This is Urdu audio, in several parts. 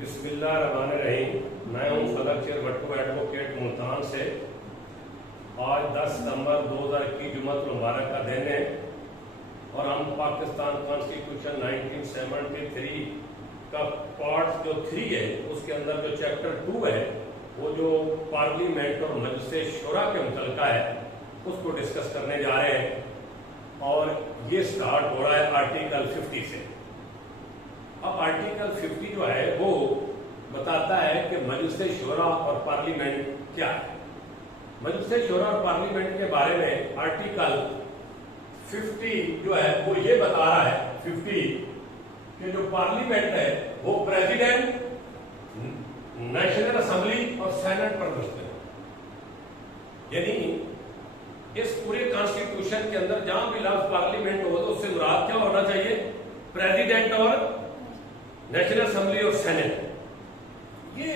بسم اللہ الرحمن الرحیم۔ میں ہوں صدر چیر بھٹو ایڈوکیٹ ملتان سے۔ آج 10 ستمبر 2021 جمعۃ المبارک کا دن ہے اور ہم پاکستان کانسٹیٹیوشن 1973 کا پارٹ جو 3 ہے اس کے اندر جو چیپٹر 2 ہے وہ جو پارلیمنٹ اور مجلس شورا کے متعلقہ ہے اس کو ڈسکس کرنے جا رہے ہیں، اور یہ سٹارٹ ہو رہا ہے آرٹیکل 50 سے۔ اب آرٹیکل 50 جو ہے وہ بتاتا ہے کہ مجلس شورا اور پارلیمنٹ کیا ہے۔ مجلس شورا اور پارلیمنٹ کے بارے میں آرٹیکل 50 جو ہے وہ یہ بتا رہا ہے 50 کہ جو پارلیمنٹ ہے وہ پریزیڈنٹ، نیشنل اسمبلی اور سینٹ پر مشتمل ہے۔ یعنی اس پورے کانسٹیٹیوشن کے اندر جہاں بھی لفظ پارلیمنٹ ہو تو اس سے مراد کیا ہونا چاہیے؟ پریزیڈنٹ اور نیشنل اسمبلی اور سینٹ۔ یہ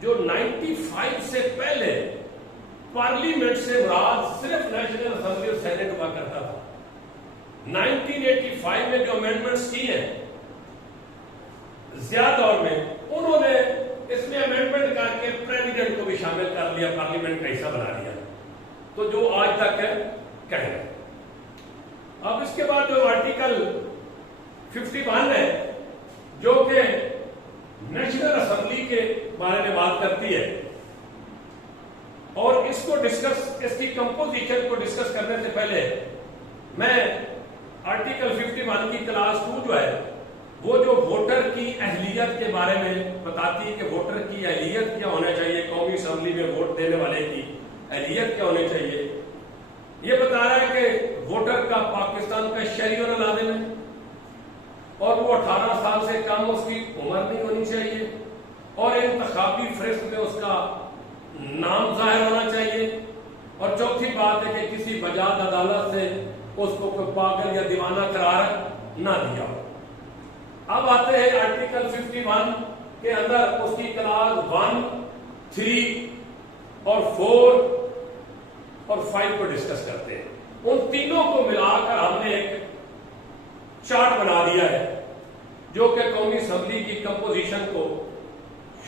جو 95 سے پہلے پارلیمنٹ سے مراد صرف نیشنل اسمبلی اور سینٹ ہوا کرتا تھا۔ 1985 میں جو امینڈمنٹس کی ہیں زیادہ دور میں، انہوں نے اس میں امینڈمنٹ کر کے پریزیڈنٹ کو بھی شامل کر لیا، پارلیمنٹ کا حصہ بنا دیا، تو جو آج تک ہے کہہ رہے۔ اب اس کے بعد جو آرٹیکل 51 ہے جو کہ نیشنل اسمبلی کے بارے میں بات کرتی ہے، اور اس کو اس کی کمپوزیشن کو ڈسکس کرنے سے پہلے میں آرٹیکل 51 کی کلاس 2 جو ہے وہ جو ووٹر کی اہلیت کے بارے میں بتاتی ہے کہ ووٹر کی اہلیت کیا ہونا چاہیے، قومی اسمبلی میں ووٹ دینے والے کی اہلیت کیا ہونی چاہیے، یہ بتا رہا ہے کہ ووٹر کا پاکستان کا شہری ہونا لازم ہے اور وہ 18 سال سے کم اس کی عمر نہیں ہونی چاہیے، اور انتخابی فہرست میں اس کا نام ظاہر ہونا چاہیے، اور چوتھی بات ہے کہ کسی بجاد عدالت سے اس کو کوئی پاگل یا دیوانہ قرار نہ دیا ہو۔ اب آتے ہیں آرٹیکل 51 کے اندر اس کی کلاس 1، 3 اور 4 اور 5 کو ڈسکس کرتے ہیں۔ ان تینوں کو ملا کر ہم نے ایک چارٹ بنا دیا ہے جو کہ قومی اسمبلی کی کمپوزیشن کو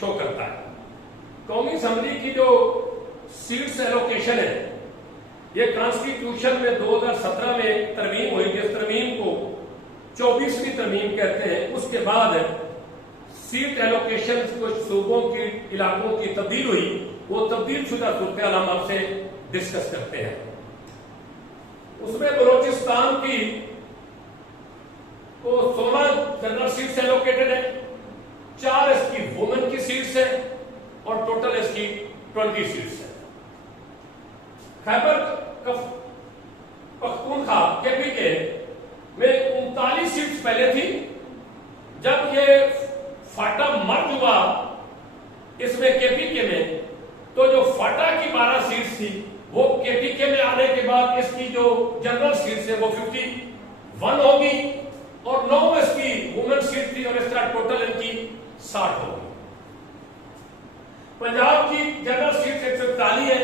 شو کرتا ہے۔ قومی اسمبلی کی جو سیٹس ایلوکیشن ہے یہ کانسٹیٹیوشن میں 2017 میں ترمیم ہوئی، جس ترمیم کو 24ویں ترمیم کہتے ہیں۔ اس کے بعد سیٹ ایلوکیشن کچھ صوبوں کی علاقوں کی تبدیل ہوئی، وہ تبدیل شدہ صورتحال ہم آپ سے ڈسکس کرتے ہیں۔ اس میں بلوچستان کی 16 جنرل سیٹس ایلوکیٹڈ ہے، 4 اس کی وومن کی سیٹس ہے اور ٹوٹل اس کی 20 سیٹس ہے۔ خیبر پختونخوا KPK میں 39 سیٹس پہلے تھی، جب یہ فاٹا مرج ہوا اس میں KPK میں تو جو فاٹا کی 12 سیٹس تھی وہ KPK میں آنے کے بعد اس کی جو جنرل سیٹس ہے وہ 51 ہوگی، اور 9 اس کی وومن سیٹ تھی، اور اس طرح ٹوٹل ان کی 60 ہوگی۔ پنجاب کی جنرل سیٹ 141 ہے،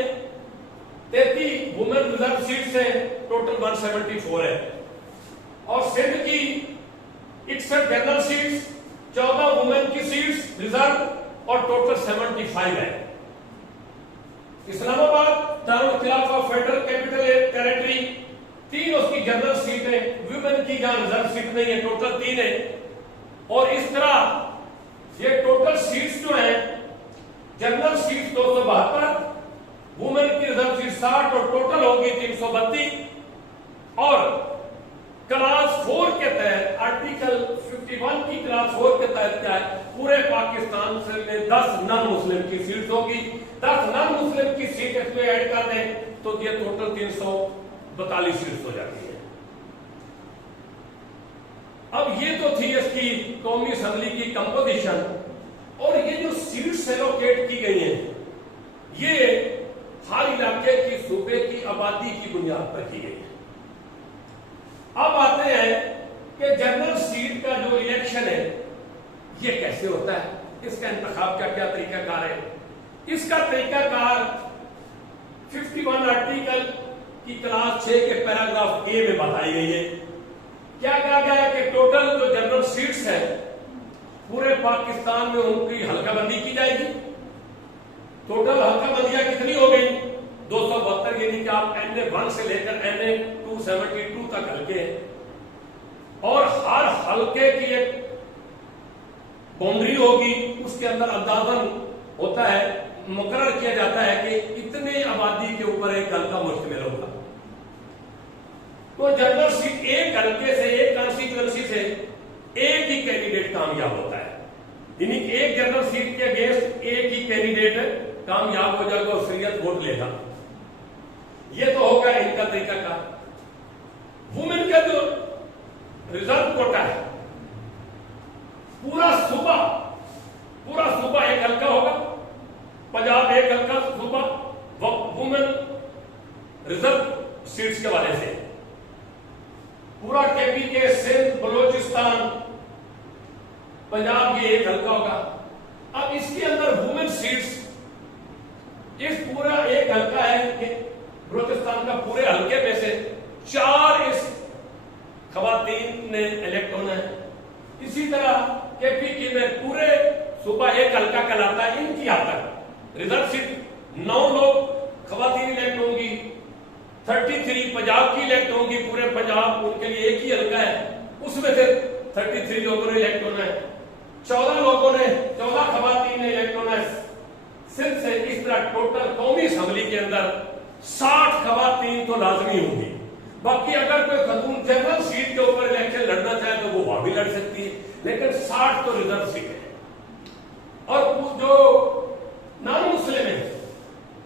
33 وومن ریزرو سیٹس ہیں، ٹوٹل 174 ہے، اور سندھ کی 61 جنرل سیٹس، 14 وومن کی سیٹس ریزرو اور ٹوٹل 75 ہے۔ اسلام آباد دارالخلافہ فیڈرل کیپٹل ٹیریٹری 3 اس کی جنرل سیٹیں، ویمن کی جہاں ریزرو سیٹ نہیں ہے، ٹوٹل 3 ہے، اور اس طرح یہ ٹوٹل سیٹس جو ہیں جنرل سیٹس 272، وومن کی ریزرو سیٹ 60 اور ٹوٹل ہوگی 332۔ اور کلاس 4 کے تحت آرٹیکل 51 کی کلاس 4 کے تحت کیا ہے؟ پورے پاکستان سے میں 10 نان مسلم کی سیٹس ہوگی، 10 نان مسلم کی سیٹ اس میں ایڈ کر دیں تو یہ ٹوٹل 342 سیٹس ہو جاتی ہے۔ اب یہ تو تھی اس کی قومی اسمبلی کی کمپوزیشن، اور یہ جو سیٹس ایلوکیٹ کی گئی ہیں یہ ہر علاقے کی صوبے کی آبادی کی بنیاد پر کی گئی ہے۔ اب آتے ہیں کہ جنرل سیٹ کا جو الیکشن ہے یہ کیسے ہوتا ہے، اس کا انتخاب کا کیا طریقہ کار ہے؟ اس کا طریقہ کار 51 آرٹیکل کی کلاس 6 کے پیراگراف A میں بتائی گئی ہے۔ کیا کہا گیا ہے کہ ٹوٹل جو جنرل سیٹس ہیں پورے پاکستان میں ان کی حلقہ بندی کی جائے گی. ٹوٹل حلقہ بندیاں کتنی ہو گئی؟ 272. یعنی کہ آپ NA1 سے لے کر NA272 تک حلقے ہیں، اور ہر حلقے کی ایک باؤنڈری ہوگی. اس کے اندر اندازاً ہوتا ہے، مقرر کیا جاتا ہے کہ اتنے آبادی کے اوپر ایک حلقہ مشتمل ہوگا. تو جنرل سیٹ ایک حلقے سے، ایک کانسٹیچوئنسی سے ایک ہی کینڈیڈیٹ کامیاب ہوتا ہے. یعنی ایک جنرل سیٹ کے اگینسٹ ایک ہی کینڈیڈیٹ کامیاب ہو جائے گا اور اکثریت ووٹ لے گا. یہ تو ہوگا ان کا طریقہ کار. وومن کا جو ریزرو کوٹا ہے، پورا صوبہ ایک حلقہ ہوگا. پنجاب ایک حلقہ صوبہ وومن ریزرو سیٹس کے والے سے. پورا KP کے سندھ، بلوچستان، پنجاب یہ ایک حلقہ ہوگا. اب اس کے اندر وومن سیٹس، اس پورا ایک حلقہ ہے کہ بلوچستان کا پورے حلقے میں سے 4 اس خواتین نے الیکٹ ہونا ہے. اسی طرح KP میں پورے صوبہ ایک حلقہ کہلاتا ہے. ان کی یہاں تک ریزرو سیٹ 9 لوگ خواتین الیکٹ ہوں گی. 33 پنجاب کی الیکٹ ہوں گی. پورے پنجاب ان کے لیے ایک ہی حلقہ ہے، اس میں سے 33 لوگوں نے الیکٹ ہونا ہے. 14 خواتین نے الیکٹ ہونا ہے سندھ سے. اس طرح ٹوٹل قومی اسمبلی کے اندر 60 خواتین تو لازمی ہوں گی. باقی اگر کوئی خاتون جنرل سیٹ کے اوپر الیکشن لڑنا چاہے تو وہ وہاں بھی لڑ سکتی ہے، لیکن 60 تو ریزرو سیٹ ہے. اور جو نان مسلم ہیں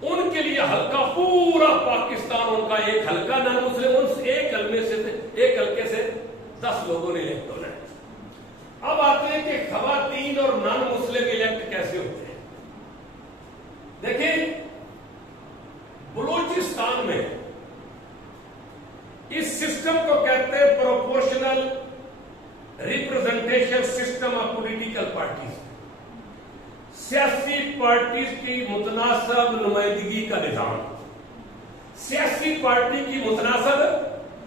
ان کے لیے حلقہ پورا پاکستان ان کا ایک حلقہ نان مسلم. ان ایک حلقے سے 10 لوگوں نے الیکٹ ہونا ہے. اب آتے ہیں کہ خواتین اور نان مسلم الیکٹ کیسے ہوتے ہیں. دیکھیں بلوچستان میں اس سسٹم کو کہتے ہیں proportional representation system of political parties. سیاسی پارٹیز کی متناسب نمائندگی کا نظام. سیاسی پارٹی کی متناسب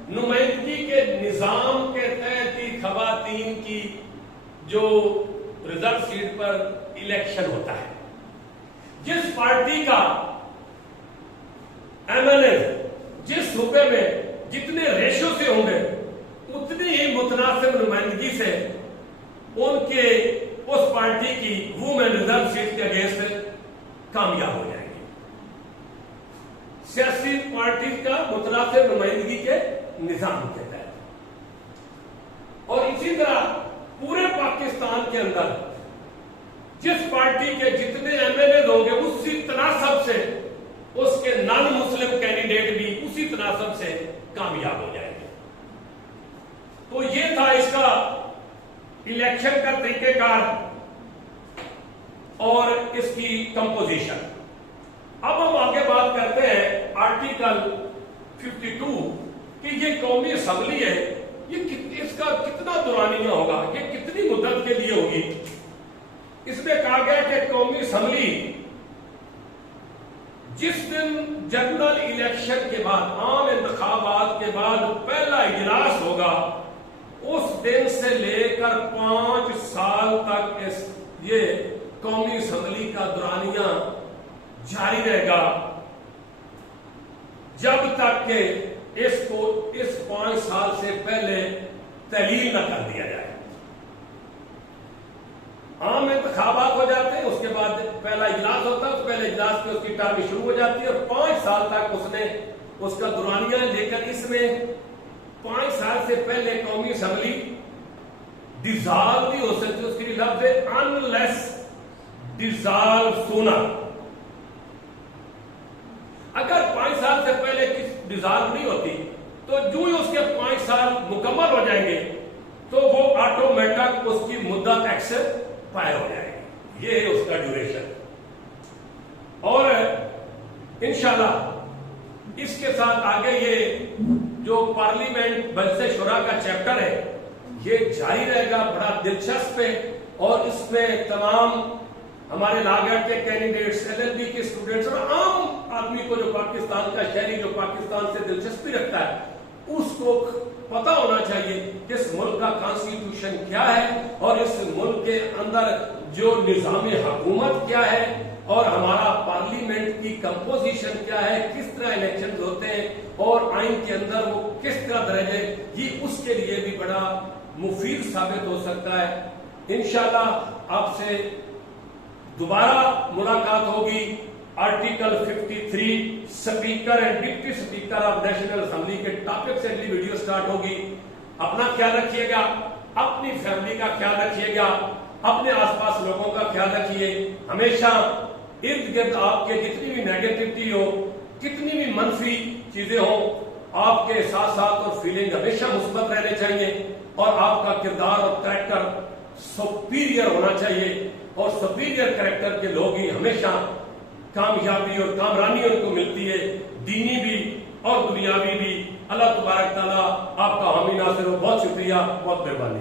نمائندگی کے نظام کے تحت ہی خواتین کی جو ریزرو سیٹ پر الیکشن ہوتا ہے. جس پارٹی کا MLA جس صوبے میں جتنے ریشو سے ہوں گے اتنی ہی متناسب نمائندگی سے ان کے اس پارٹی کی وومن ریزرو سیٹ کے اگینسٹ کامیاب ہو جائے گی. سیاسی پارٹی کا متناسب نمائندگی کے نظام کے تحت. اور اسی طرح پورے پاکستان کے اندر جس پارٹی کے جتنے MLA ہوں گے اسی تناسب سے اس کے نان مسلم کینڈیڈیٹ بھی اسی تناسب سے کامیاب ہو جائیں گے. تو یہ تھا اس کا الیکشن کا طریقہ کار اور اس کی کمپوزیشن. اب ہم آگے بات کرتے ہیں آرٹیکل 52 کہ یہ قومی اسمبلی ہے، یہ اس کا کتنا دورانیہ ہوگا، یہ کتنی مدت کے لیے ہوگی. اس میں کہا گیا کہ قومی اسمبلی جس دن جنرل الیکشن کے بعد، عام انتخابات کے بعد پہلا اجلاس ہوگا، اس دن سے لے کر 5 سال تک یہ قومی اسمبلی کا دورانیہ جاری رہے گا، جب تک کہ اس کو اس 5 سال سے پہلے تحلیل نہ کر دیا جائے. عام انتخابات ہو جاتے ہیں، اس کے بعد پہلا اجلاس ہوتا ہے، اس پہلے اجلاس میں اس کی ٹرم شروع ہو جاتی ہے اور 5 سال تک اس نے اس کا دورانیہ. لیکن اس میں 5 سال سے پہلے قومی اسمبلی ڈیزالو بھی ہو سکتی ہے. اس کی لفظ ہے unless dissolve sooner. اگر 5 سال سے پہلے ڈیزالو نہیں ہوتی تو جو ہی اس کے 5 سال مکمل ہو جائیں گے تو وہ آٹومیٹک اس کی مدت ایکسپائر ہو جائے گی. یہ ہے اس کا ڈیوریشن. اور انشاءاللہ اس کے ساتھ آگے یہ جو پارلیمنٹ بجٹ شورا کا چیپٹر ہے یہ جاری رہے گا، بڑا دلچسپ ہے. اور اس میں تمام ہمارے لاگٹ کے کینڈیڈیٹس، LLB کے اسٹوڈنٹس اور عام آدمی کو جو پاکستان کا شہری جو پاکستان سے دلچسپی رکھتا ہے اس کو پتا ہونا چاہیے کہ اس ملک کا کانسٹیٹیوشن کیا ہے اور اس ملک کے اندر جو نظام حکومت کیا ہے اور ہمارا پارلیمنٹ کی کمپوزیشن کیا ہے، کس طرح الیکشن ہوتے ہیں اور آئین کے اندر وہ کس طرح درج ہے، یہ اس کے لیے بھی بڑا مفید ثابت ہو سکتا ہے۔ انشاءاللہ آپ سے دوبارہ ملاقات ہوگی۔ Article 53 speaker and deputy speaker of national assembly کے ٹاپک سے اگلی ویڈیو سٹارٹ ہوگی۔ اپنا خیال رکھیے گا، اپنی فیملی کا خیال رکھیے گا، اپنے آس پاس لوگوں کا خیال رکھیے۔ ہمیشہ ارد گرد آپ کے جتنی بھی نیگیٹیوٹی ہو، کتنی بھی منفی چیزیں ہوں، آپ کے ساتھ ساتھ اور فیلنگ ہمیشہ مثبت رہنے چاہیے اور آپ کا کردار اور کریکٹر سپیریئر ہونا چاہیے، اور سپیریئر کریکٹر کے لوگ ہی ہمیشہ کامیابی اور کامرانی ان کو ملتی ہے، دینی بھی اور دنیاوی بھی۔ اللہ تبارک تعالیٰ آپ کا حامی ناصر ہو۔ بہت شکریہ، بہت مہربانی۔